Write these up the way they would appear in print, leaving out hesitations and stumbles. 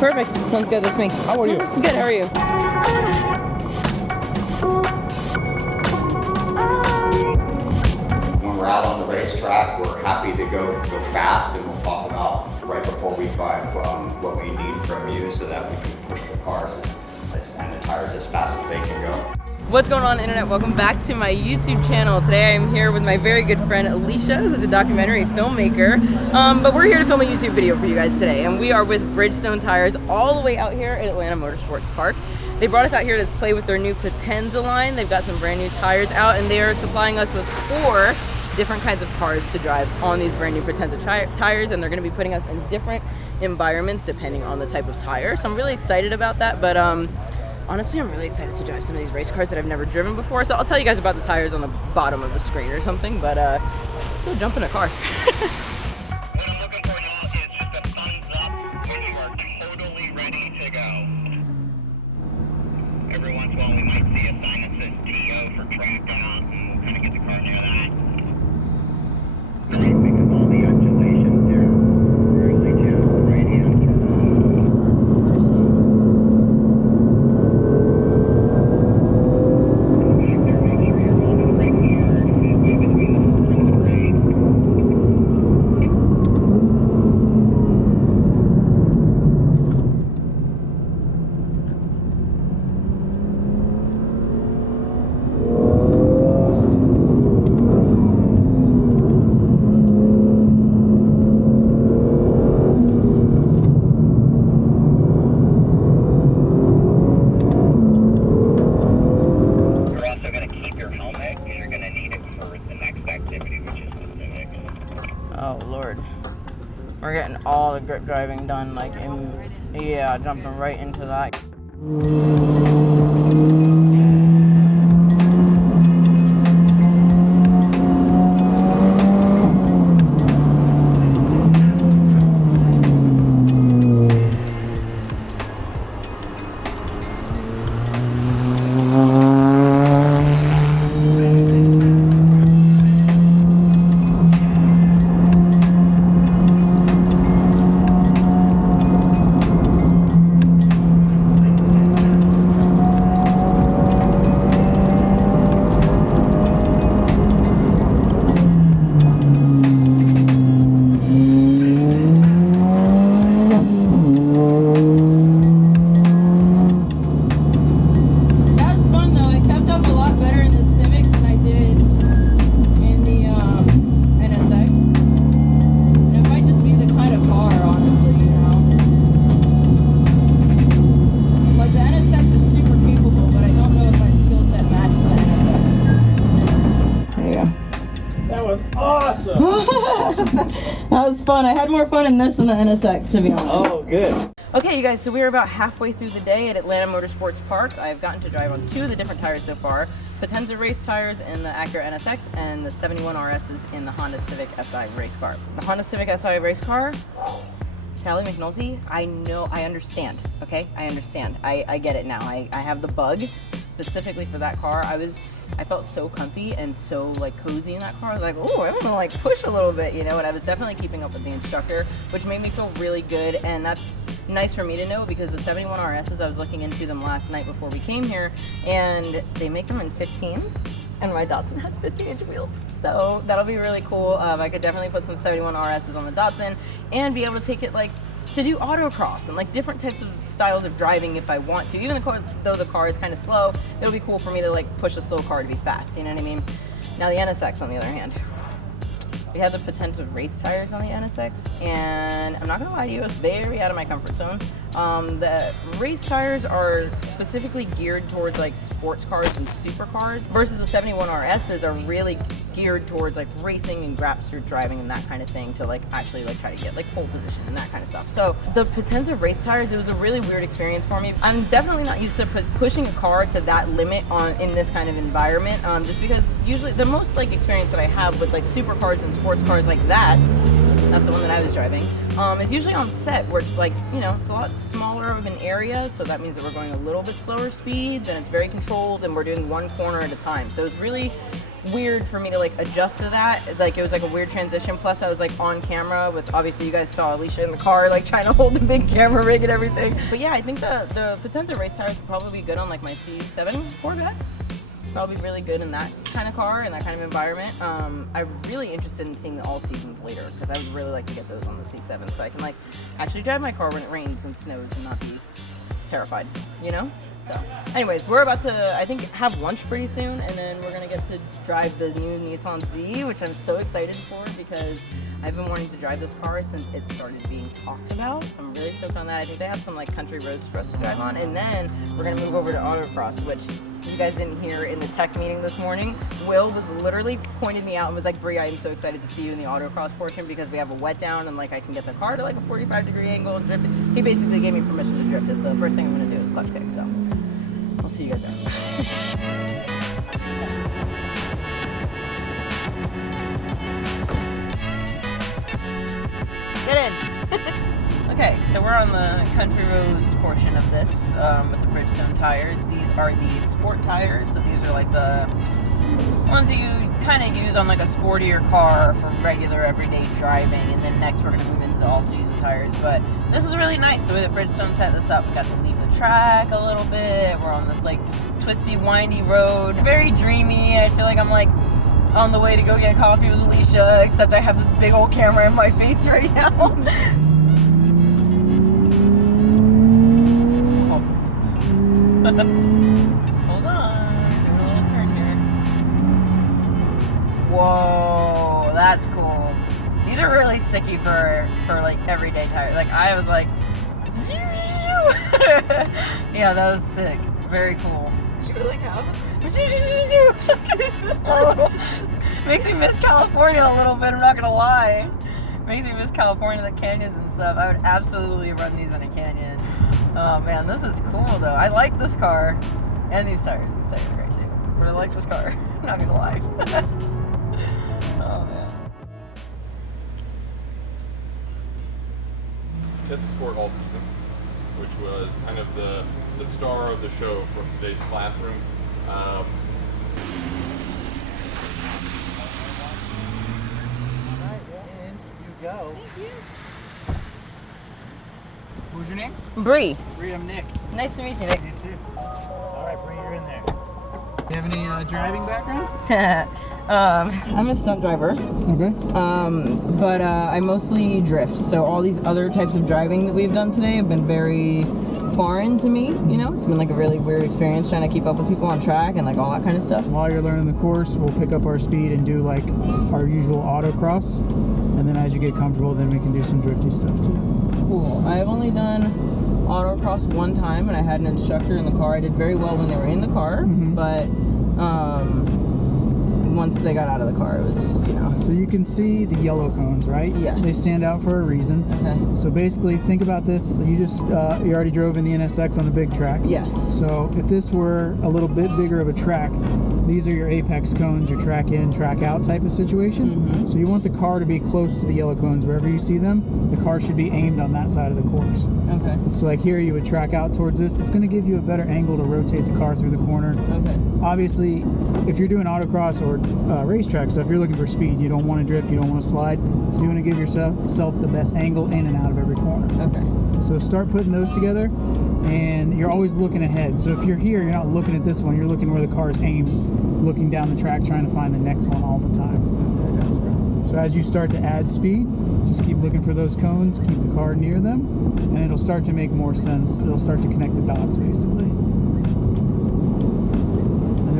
Perfect. Sounds good. That's me. How are you? Good. How are you? When we're out on the racetrack, we're happy to go fast, and we'll talk about right before we drive what we need from you so that we can push the cars and the tires as fast as they can go. What's going on, Internet? Welcome back to my YouTube channel. Today I'm here with my very good friend Alicia, who's a documentary filmmaker. But we're here to film a YouTube video for you guys today, and we are with Bridgestone tires all the way out here at Atlanta Motorsports Park. They brought us out here to play with their new Potenza line. They've got some brand new tires out, and they are supplying us with 4 different kinds of cars to drive on these brand new Potenza tires, and they're going to be putting us in different environments depending on the type of tire. So I'm really excited about that, but honestly, I'm really excited to drive some of these race cars that I've never driven before. So I'll tell you guys about the tires on the bottom of the screen or something, but let's go jump in a car. What I'm looking for now is just a thumbs up when you are totally ready to go. Every once in a while we might see a sign that says TO for track out, and we'll kind of get the car near that. Great, because all the undulations there really just right in. Oh Lord, we're getting all the grip driving done, like yeah, jumping right into that. That was fun. I had more fun in this than the NSX, to be honest. Oh, good. Okay, you guys, so we are about halfway through the day at Atlanta Motorsports Park. I've gotten to drive on 2 of the different tires so far. Potenza race tires in the Acura NSX and the 71 RSs in the Honda Civic Si race car. The Honda Civic Si race car, Sally McNulty, I understand, okay? I understand. I get it now. I have the bug specifically for that car. I felt so comfy and so like cozy in that car. I was like, oh, I'm gonna like push a little bit, you know, and I was definitely keeping up with the instructor, which made me feel really good, and that's nice for me to know because the 71 RSs, I was looking into them last night before we came here, and they make them in 15s, and my Datsun has 15-inch wheels, so that'll be really cool. I could definitely put some 71 RSs on the Datsun and be able to take it like to do autocross and like different types of styles of driving if I want to. Even though the car is kind of slow, it'll be cool for me to like push a slow car to be fast, you know what I mean? Now the NSX on the other hand, we have the Potenza race tires on the NSX, and I'm not gonna lie to you, it's very out of my comfort zone. The race tires are specifically geared towards like sports cars and supercars, versus the 71 RSs are really geared towards like racing and grapster driving and that kind of thing, to like actually like try to get like pole position and that kind of stuff. So the Potenza race tires, it was a really weird experience for me. I'm definitely not used to pushing a car to that limit in this kind of environment, just because usually the most like experience that I have with like supercars and sports cars like that, that's the one that I was driving, it's usually on set where it's like, you know, it's a lot smaller of an area, so that means that we're going a little bit slower speeds and it's very controlled and we're doing one corner at a time. So it's really weird for me to like adjust to that. Like it was like a weird transition. Plus I was like on camera, which obviously you guys saw Alicia in the car like trying to hold the big camera rig and everything. But yeah, I think the Potenza race tires would probably be good on like my C7 Corvette. Probably really good in that kind of car and that kind of environment. I'm really interested in seeing the all seasons later because I would really like to get those on the C7 so I can like actually drive my car when it rains and snows and not be terrified, you know? So anyways, we're about to, I think, have lunch pretty soon, and then we're gonna get to drive the new Nissan Z, which I'm so excited for because I've been wanting to drive this car since it started being talked about. So I'm really stoked on that. I think they have some like country roads for us to drive on, and then we're gonna move over to Autocross, which you guys didn't hear in the tech meeting this morning. Will was literally pointed me out and was like, Bree, I am so excited to see you in the Autocross portion because we have a wet down and like I can get the car to like a 45-degree angle and drift it. He basically gave me permission to drift it, so the first thing I'm gonna do is clutch kick. So I'll see you guys there. Get in. Okay, so we're on the country roads portion of this with the Bridgestone tires. These are the sport tires, so these are like the ones you kind of use on like a sportier car for regular everyday driving. And then next we're going to move into the all-season tires. But this is really nice the way that Bridgestone set this up. We got to leave the track a little bit. We're on this like twisty, windy road. Very dreamy. I feel like I'm like on the way to go get coffee with Alicia, except I have this big old camera in my face right now. Hold on, doing a little turn here. Whoa, that's cool. These are really sticky for like everyday tires. Like I was like, yeah, that was sick. Very cool. You really have? Makes me miss California a little bit, I'm not gonna lie. Makes me miss California, the canyons and stuff. I would absolutely run these in a canyon. Oh man, this is cool though. I like this car. And these tires. These tires are great too. But I like this car. I'm not gonna lie. Oh man. That's Sport All Season, which was kind of the star of the show from today's classroom. Go. What was your name? Bree. Bree, I'm Nick. Nice to meet you, Nick. You too. All right, Bree, you're in there. You have any driving background? I'm a stunt driver. Okay. But I mostly drift. So all these other types of driving that we've done today have been very foreign to me. You know, it's been like a really weird experience trying to keep up with people on track and like all that kind of stuff. While you're learning the course, we'll pick up our speed and do like our usual autocross. And then as you get comfortable, then we can do some drifty stuff too. Cool. I've only done autocross one time and I had an instructor in the car. I did very well when they were in the car, but once they got out of the car, it was, you know. So you can see the yellow cones, right? Yes. They stand out for a reason. Okay. So basically, think about this. You just, you already drove in the NSX on a big track. Yes. So if this were a little bit bigger of a track, these are your apex cones, your track in, track out type of situation. So you want the car to be close to the yellow cones. Wherever you see them, the car should be aimed on that side of the course. Okay. So like here, you would track out towards this. It's going to give you a better angle to rotate the car through the corner. Okay. Obviously, if you're doing autocross or racetrack stuff, you're looking for speed. You don't want to drift, you don't want to slide. So you want to give yourself the best angle in and out of every corner. Okay. So start putting those together, and you're always looking ahead. So if you're here, you're not looking at this one, you're looking where the car is aimed, looking down the track, trying to find the next one all the time. So as you start to add speed, just keep looking for those cones, keep the car near them, and it'll start to make more sense. It'll start to connect the dots, basically.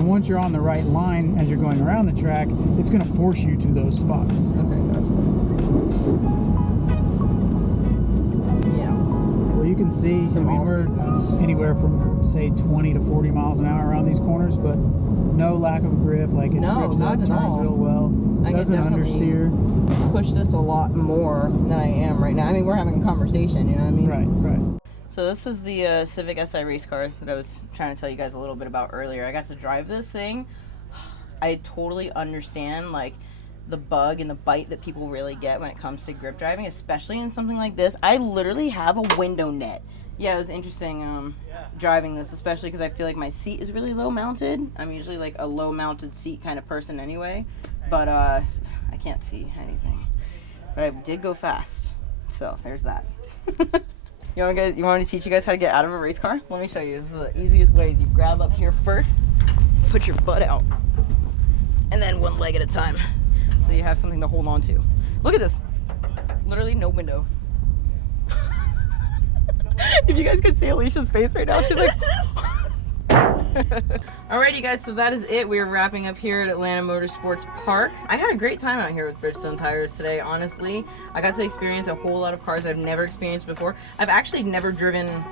Once you're on the right line as you're going around the track, it's going to force you to those spots. Okay, gotcha. Yeah. Well, you can see, I mean, we're anywhere from, say, 20 to 40 miles an hour around these corners, but no lack of grip. Like, it grips up, turns real well. I Doesn't can understeer. Push this a lot more than I am right now. I mean, we're having a conversation, you know what I mean? Right. So this is the Civic Si race car that I was trying to tell you guys a little bit about earlier. I got to drive this thing. I totally understand like the bug and the bite that people really get when it comes to grip driving, especially in something like this. I literally have a window net Yeah, it was interesting driving this, especially because I feel like my seat is really low mounted. I'm usually like a low mounted seat kind of person anyway, but I can't see anything. But I did go fast, so there's that. You want me to teach you guys how to get out of a race car? Let me show you. This is the easiest way. You grab up here first, put your butt out, and then one leg at a time, so you have something to hold on to. Look at this. Literally no window. If you guys could see Alicia's face right now, she's like... Alrighty guys, so that is it. We are wrapping up here at Atlanta Motorsports Park. I had a great time out here with Bridgestone tires today, honestly. I got to experience a whole lot of cars I've never experienced before. I've actually never driven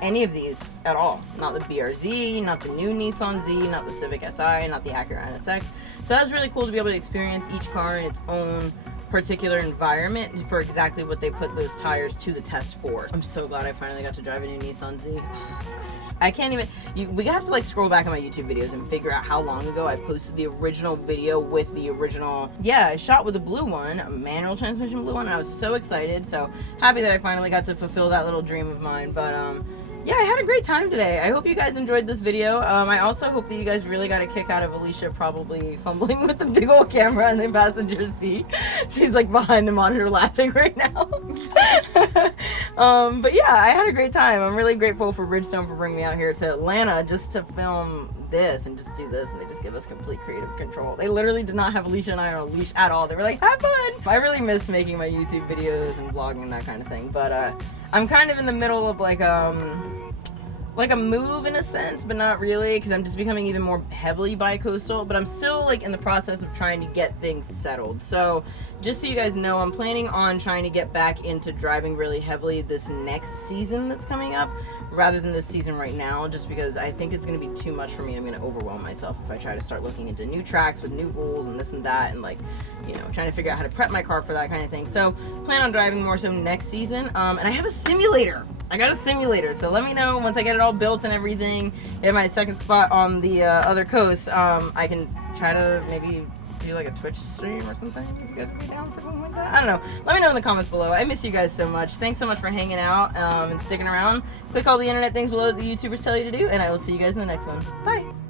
any of these at all. Not the BRZ, not the new Nissan Z, not the Civic Si, not the Acura NSX. So that was really cool to be able to experience each car in its own particular environment for exactly what they put those tires to the test for. I'm so glad I finally got to drive a new Nissan Z. I can't even, we have to like scroll back on my YouTube videos and figure out how long ago I posted the original video with the original, yeah, I shot with the blue one, a manual transmission blue one, and I was so excited. So happy that I finally got to fulfill that little dream of mine. But yeah, I had a great time today. I hope you guys enjoyed this video. I also hope that you guys really got a kick out of Alicia probably fumbling with the big old camera in the passenger seat. She's like behind the monitor laughing right now. But yeah, I had a great time. I'm really grateful for Bridgestone for bringing me out here to Atlanta just to film this and just do this, and they just give us complete creative control. They literally did not have Alicia and I on a leash at all. They were like, have fun! I really miss making my YouTube videos and vlogging and that kind of thing, but I'm kind of in the middle of like a move in a sense, but not really, because I'm just becoming even more heavily bi-coastal, but I'm still like in the process of trying to get things settled. So just so you guys know, I'm planning on trying to get back into driving really heavily this next season that's coming up, rather than this season right now, just because I think it's going to be too much for me. I'm going to overwhelm myself if I try to start looking into new tracks with new rules and this and that, and like, you know, trying to figure out how to prep my car for that kind of thing. So plan on driving more so next season. And I have a simulator. I got a simulator, so let me know once I get it all built and everything in my second spot on the other coast. I can try to maybe do like a Twitch stream or something, if you guys would be down for something like that. I don't know. Let me know in the comments below. I miss you guys so much. Thanks so much for hanging out and sticking around. Click all the internet things below that the YouTubers tell you to do, and I will see you guys in the next one. Bye!